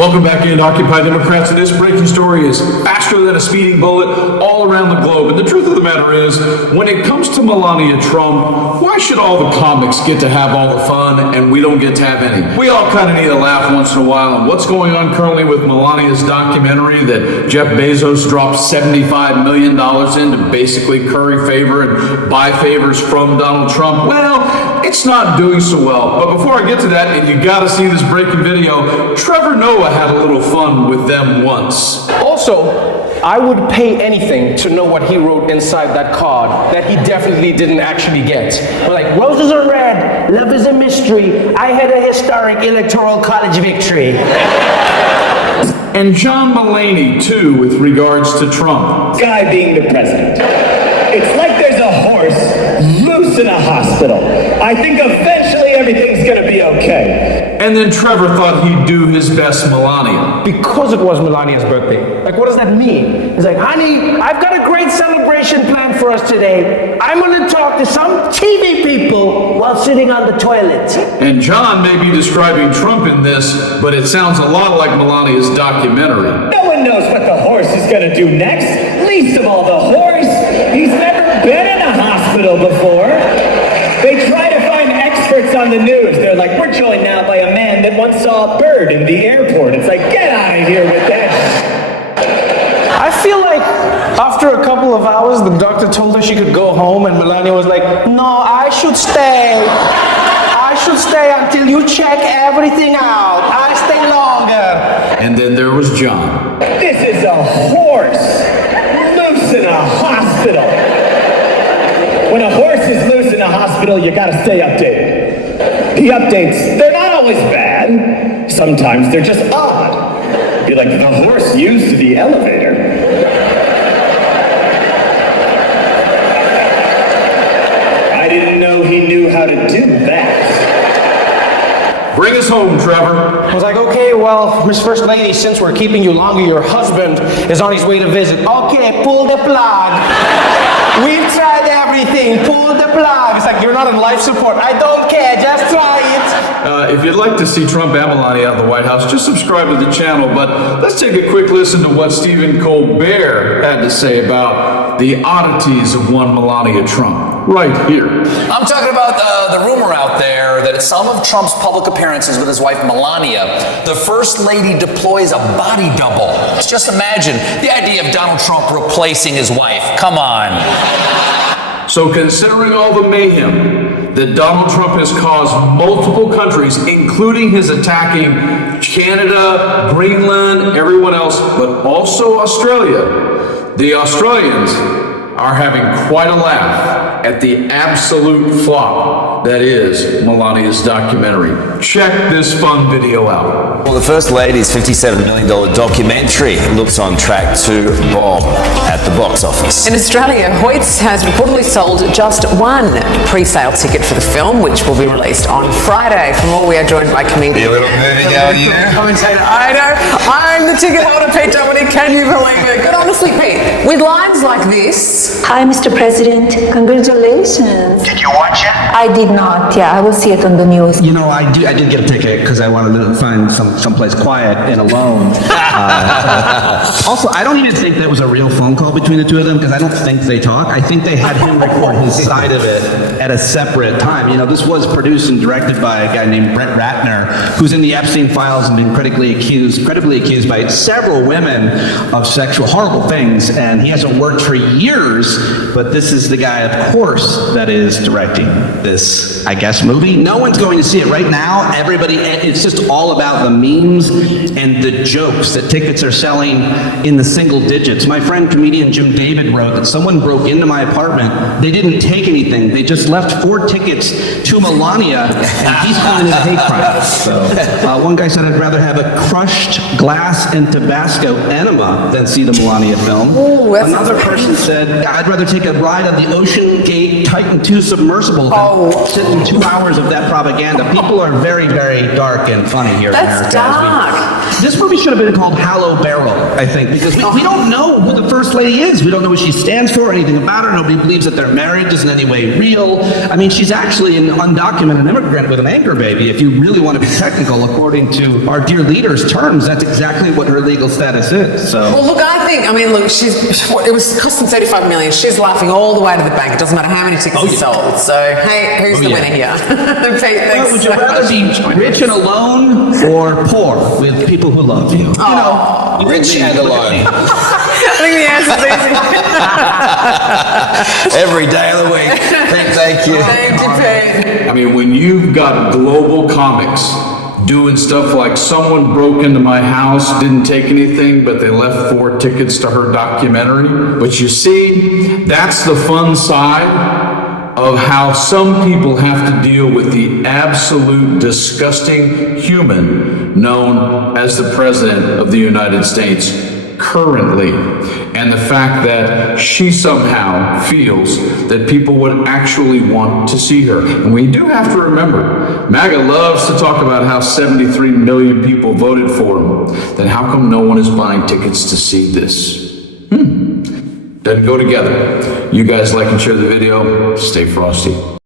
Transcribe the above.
Welcome back into Occupy Democrats, and this breaking story is faster than a speeding bullet all around the globe. And the truth of the matter is, when it comes to Melania Trump, why should all the comics get to have all the fun and we don't get to have any? We all kind of need a laugh once in a while. And what's going on currently with Melania's documentary that Jeff Bezos dropped $75 million in to basically curry favor and buy favors from Donald Trump? Well, it's not doing so well. But before I get to that, and you gotta see this breaking video, Trevor Noah had a little fun with them once. Also, I would pay anything to know what he wrote inside that card that he definitely didn't actually get. But like, roses are red, love is a mystery, I had a historic electoral college victory. And John Mulaney, too, with regards to Trump. Guy being the president. It's like there's a horse loose in a hospital. I think eventually everything's gonna be okay. And then Trevor thought he'd do his best Melania. Because it was Melania's birthday. Like, what does that mean? He's like, honey, I've got a great celebration planned for us today. I'm gonna talk to some TV people while sitting on the toilet. And John may be describing Trump in this, but it sounds a lot like Melania's documentary. No one knows what the horse is gonna do next, least of all the horse. He's never been in a hospital before. They try to find experts on the news. They're like, we're joined now by a man that once saw a bird in the airport. It's like, get out of here with that. I feel like after a couple of hours, the doctor told her she could go home, and Melania was like, no, I should stay. I should stay until you check everything out. I stay longer. And then there was John. This is a horse loose in a hospital. When a horse is loose in a hospital, you gotta stay updated. The updates, they're not always bad. Sometimes they're just odd. Be like the horse used the elevator. I didn't know he knew how to do that. Bring us home, Trevor. I was like, okay, well, Miss First Lady, since we're keeping you longer, your husband is on his way to visit. Okay, pull the plug. We've tried everything. Pull the plug. It's like, you're not in life support. I don't care. Just try it. If you'd like to see Trump and Melania out of the White House, just subscribe to the channel. But let's take a quick listen to what Stephen Colbert had to say about the oddities of one Melania Trump. Right here. I'm talking about the rumor out there that at some of Trump's public appearances with his wife Melania, the First Lady deploys a body double. Just imagine the idea of Donald Trump replacing his wife. Come on. So considering all the mayhem that Donald Trump has caused multiple countries, including his attacking Canada, Greenland, everyone else, but also Australia, the Australians are having quite a laugh at the absolute flop that is Melania's documentary. Check this fun video out. Well, the First Lady's $57 million documentary looks on track to bomb at the box office. In Australia, Hoyts has reportedly sold just one pre-sale ticket for the film, which will be released on Friday. For more, we are joined by comedian. Be a little movie down here. Commentator. I know. I'm the ticket holder, Pete Dominic. Can you believe it? But honestly, Pete, with lines like this. Hi, Mr. President. Congratulations. Did you watch it? I did not. Yeah, I will see it on the news. You know, I did get a ticket because I wanted to find someplace quiet and alone. Also, I don't even think that was a real phone call between the two of them because I don't think they talk. I think they had him record his side of it at a separate time. You know, this was produced and directed by a guy named Brett Ratner, who's in the Epstein files and been credibly accused by several women of sexual horrible things, and he hasn't worked for years, but this is the guy, of course, that is directing this, I guess, movie. No one's going to see it right now. Everybody, it's just all about the memes and the jokes that tickets are selling in the single digits. My friend comedian Jim David wrote that someone broke into my apartment. They didn't take anything. They just left 4 tickets to Melania, and he's calling it a hate crime. So, one guy said, I'd rather have a crushed glass and Tabasco enema than see the Melania film. Ooh, Another person said, I'd rather take a ride on the Ocean Gate Titan II submersible than sit in 2 hours of that propaganda. People are very, very dark and funny here in America. That's dark. This movie should have been called Hallow Barrel, I think, because we don't know who the first first lady is. We don't know what she stands for or anything about her. Nobody believes that their marriage is in any way real. I mean, she's actually an undocumented immigrant with an anchor baby. If you really want to be technical, according to our dear leader's terms, that's exactly what her legal status is. So. Well, look, it was costing 35 million. She's laughing all the way to the bank. It doesn't matter how many tickets are sold. So, hey, who's the winner here? Pete, thanks. Would you rather be rich and alone or poor with people who love you? Rich and alone. I think the answer's easy. Every day of the week. Thank you. Thank you, Pete. I mean, when you've got global comics doing stuff like someone broke into my house, didn't take anything, but they left 4 tickets to her documentary. But you see, that's the fun side of how some people have to deal with the absolute disgusting human known as the President of the United States currently, and the fact that she somehow feels that people would actually want to see her. And we do have to remember, MAGA loves to talk about how 73 million people voted for him. Then how come no one is buying tickets to see this? Doesn't go together. You guys like and share the video. Stay frosty.